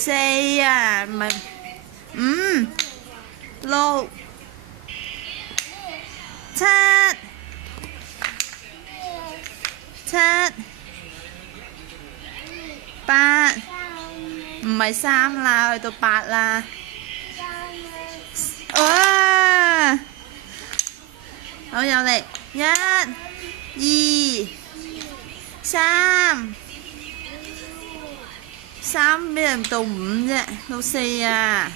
4啊，唔係5、6、7、8，唔係3啦，去到8啦。哇！好有力，1、2、3，3邊人到5啫，到4啊！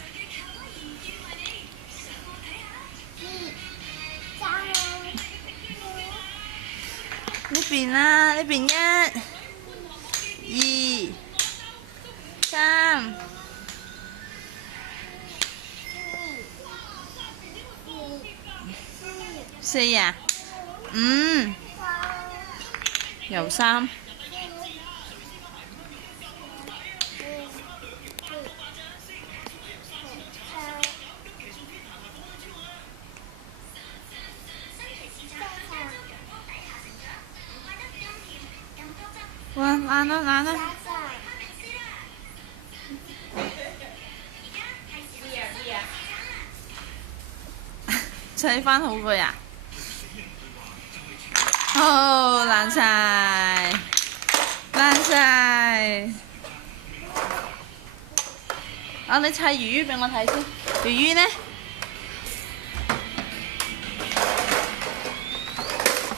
呢邊啦，呢邊1、2、3。4啊，5，又3。哇，懶啦懶啦！砌翻好佢呀！哦，爛晒，爛晒！啊，你砌魚魚俾我睇先，魚魚呢？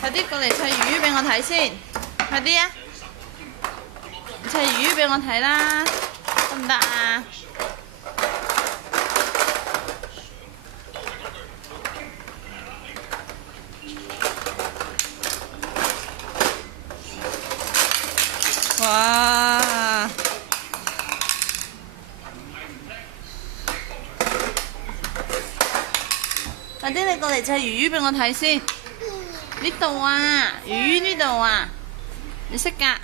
快啲過嚟砌魚魚俾我睇先，快啲啊！砌魚魚俾我睇啦，得唔得啊？哇！快啲你過嚟砌魚魚俾我睇先，呢度啊，魚魚呢度啊，你識㗎？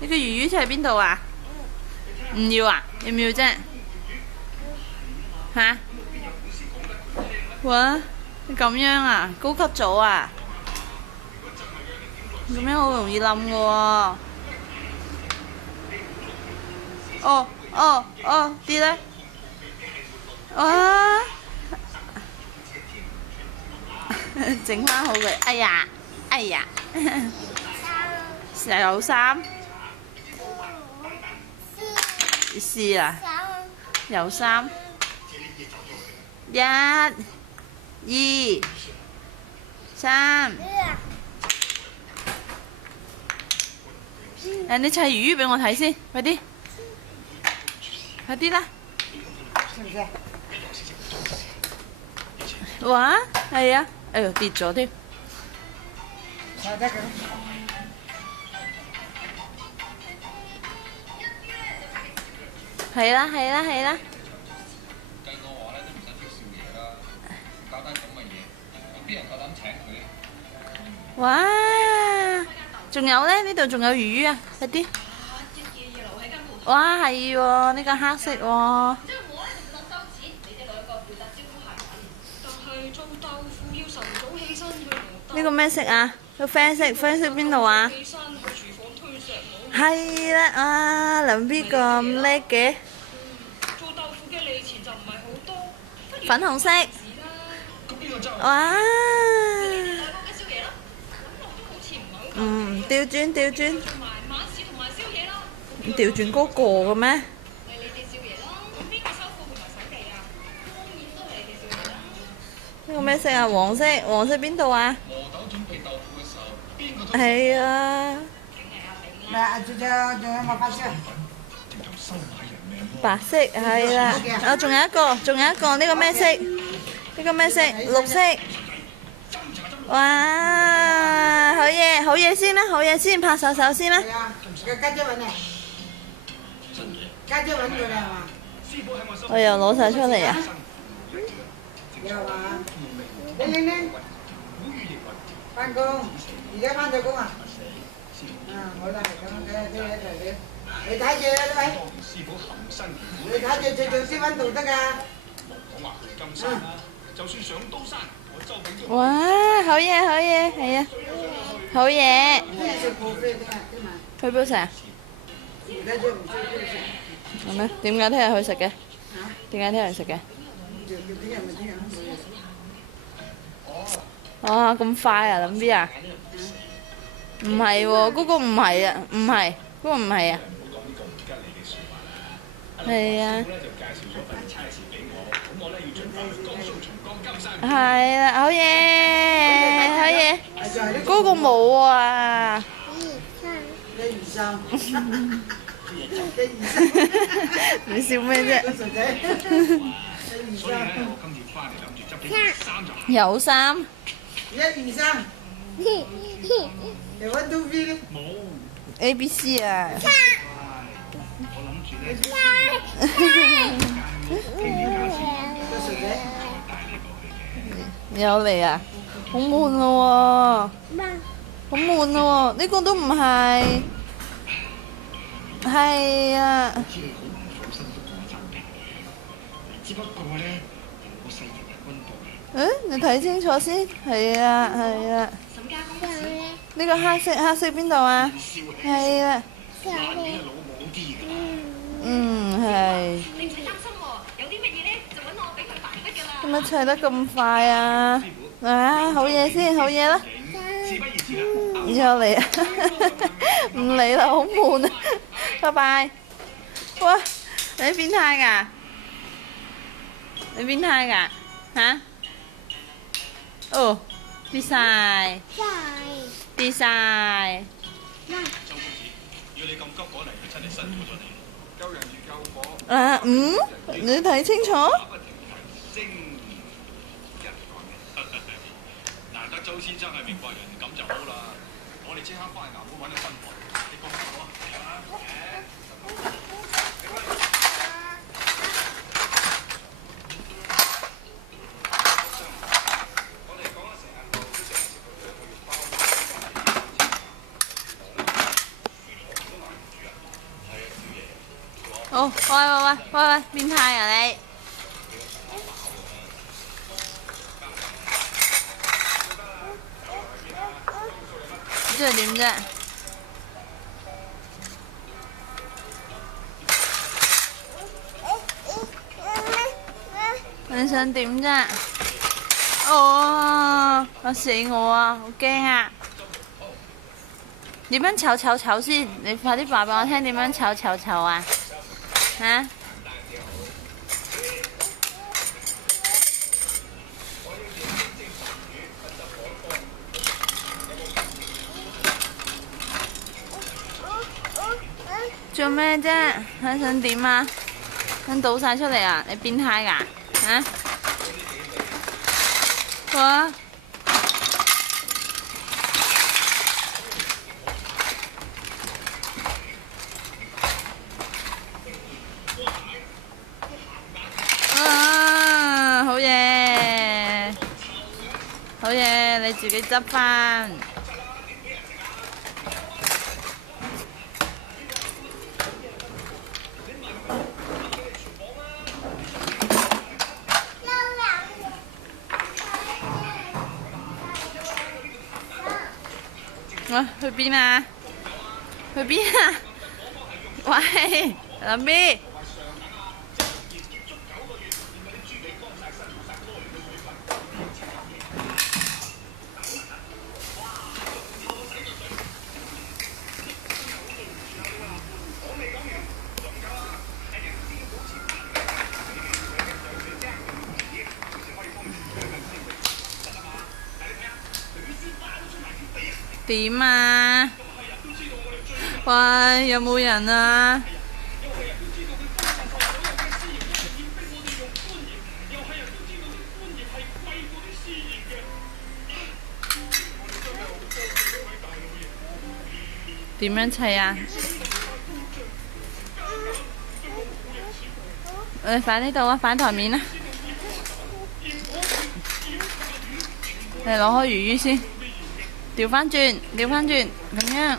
呢個魚魚砌喺邊度啊？唔要啊？要唔要啫？吓？哇！你咁樣啊？高級組啊？咁樣好容易冧㗎喎。哦哦哦，啲咧，哇！整翻好佢，哎呀，哎呀，有3，試啊，有3，1、2、3，誒，你砌魚魚俾我睇先，快啲！快啲啦！哇，係啊！哎呦，跌咗添。係啦，係啦，係啦。計我話咧都唔使挑少爺啦，搞單咁嘅嘢，邊人夠膽請佢？哇！仲有咧，呢度仲有魚魚啊！快啲！哇，係喎，呢個黑色喎。呢個咩色啊？個啡色，啡色邊度啊？係啦，啊，梁 B 咁叻嘅。粉紅色。哇！調轉調轉。調轉嗰個嘅咩？呢個咩色啊？黃色，黃色邊度啊？係啊。白色係啦。啊，仲有一個，仲有一個，呢個咩色？呢個咩色？綠色。哇！好嘢，好嘢先啦，好嘢先，拍手手先啦。我又攞晒出嚟啊！翻工，而家翻咗工啊？好啦，咁你睇住啦，呢位。你睇住最重先溫度得㗎。哇！好嘢，好嘢，係啊，好嘢。去邊食啊？係咩？點解聽日去食嘅？點解聽日食嘅？啊，咁快啊，林 B 啊？唔係喎，嗰個唔係啊，唔係，嗰個唔係啊。係啊。係啦，好嘢，好嘢。嗰個冇啊。你笑咩啫？有衫。1、2、3。1、2、3。A B C 啊。有嚟啊！好悶咯喎，好悶咯喎，呢個都唔係。係啊。你睇清楚先。係啊，係啊。呢個黑色邊度啊？係啊。係。點解砌得咁快啊？好嘢先，好嘢啦。又嚟啊！唔嚟啦，好悶啊！拜拜。哇！你變態㗎？你變態㗎？嚇？哦，跌晒。跌晒。你睇清楚。難得周先生係明白人，咁就好啦。我哋即刻翻去南會揾你分房，你講好啊？哦，喂，變態啊你！即係點啫？你想點啫？哦，嚇死我啊！好驚啊！點樣炒先？你快啲話俾我聽點樣炒啊？嚇？做咩啫？想點啊？想倒晒出嚟啊？你變態㗎？嚇？哇！好嘢！好嘢！你自己執返。去邊啊？去邊啊？喂，林 B。點啊？喂，有冇人啊？點樣砌啊？你擺呢度啊，擺台面啦。你攞開魚魚先。調翻轉，咁樣。